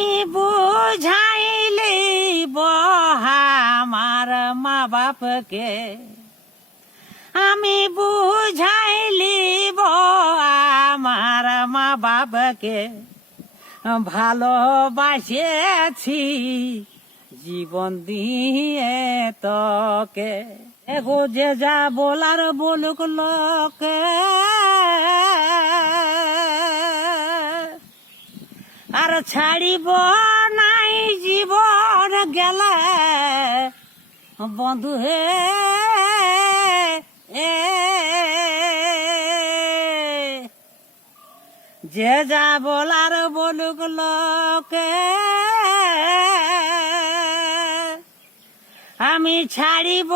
আমি বুঝাইলি আমার মা বাপকে, আমি বুঝাইলি আমার মা বাপকে, ভালোবাসেছি জীবন দিয়ে তোকে। এগো যে যা বলার বলুক লোকে, আর ছাড়িব নাই জীবন গেলে বন্ধু হে। যে যা বলার বলুক লোকে, আমি ছাড়িব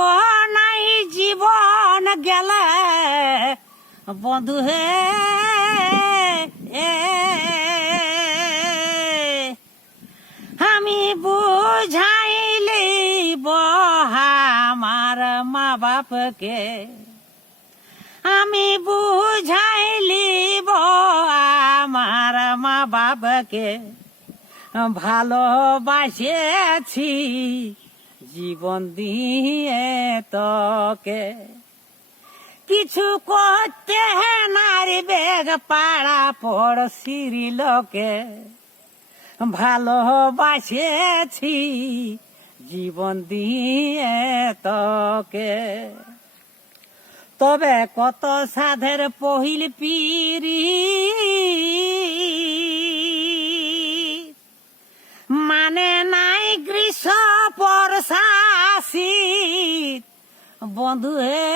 নাই জীবন গেলে বন্ধু হে। আমি বুঝাইলি আমার মা বাপকে, আমি বুঝাইলি আমার মা বাপকে, ভালোবাসেছি জীবন দিয়ে তোকে। কিছু করতে নারী বেগ পাড়া পড়শি লোকে, ভালোবাসেছি জীবন দিয়ে তোকে। তবে কত সাধের পহিল পিরি, মানে নাই গ্রীষ্ম বর্ষা শীত বন্ধু হে।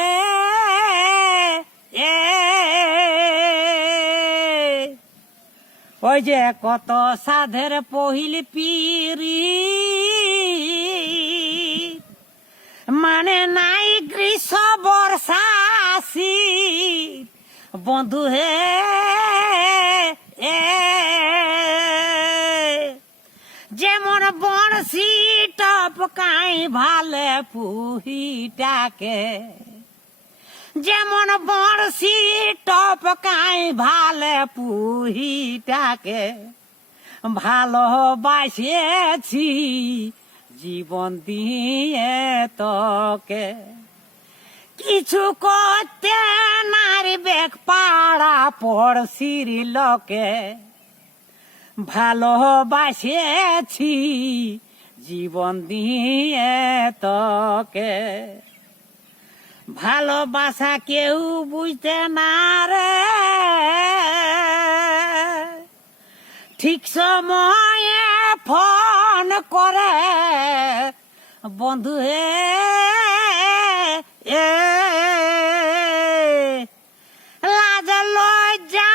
ওই যে কত সাধের পহিল পিরি, মানে নাই গ্রীষ্ম বর্ষা শীত বন্ধু হে। যেমন বড়শি টপকাই ভালে পুহিটাকে, যেমন বড়শি টপকাই ভালে পুহিটাকে, ভালোবাসেছি জীবন দিয়ে তোকে। কিছু করতে নারী বেগ পাড়া পড়শি লোকে, ভালোবাসেছি জীবন দিয়ে তোকে। ভালোবাসা কেউ বুঝতে না রে, ঠিক সময়ে ফোন করে বন্ধু হে। লাজ লজ্জা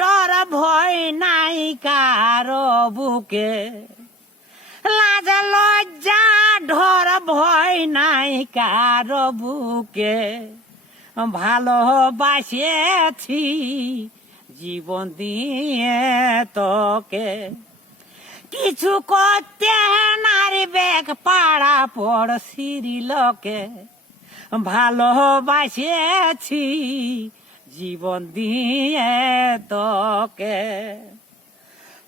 ডর ভয় নাই কারো বুকে, লাজ লজ্জা ডর ভয় নাই কারো বুকে, ভালোবাসেছি জীবন দিয়ে তোকে। কিছু করতে নারী বেগ পাড়া পড়শি লোকে, ভালোবাসেছি জীবন দিয়ে তোকে।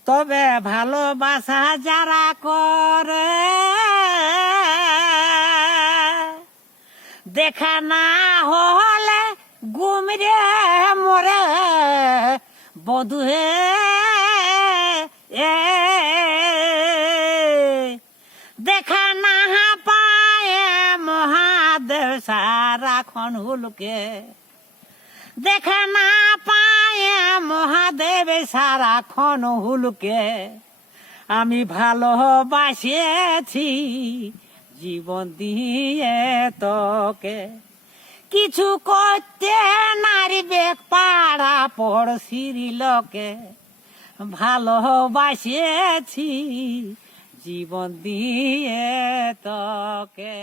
তবে ভালোবাসা যারা করে, দেখা না হলে গুমরে মরে বধু হে। দেখা না পায় মহাদেব সারাক্ষণ হুলকে, দেখা না পায় মহাদেব সারাক্ষণ হুলকে, আমি ভালোবাসেছি জীবন দিয়ে তোকে। কিছু করতে নারী বেগ পাড়া পড়শি লোকে, ভালোবাসেছি জীবন দিয়ে তোকে।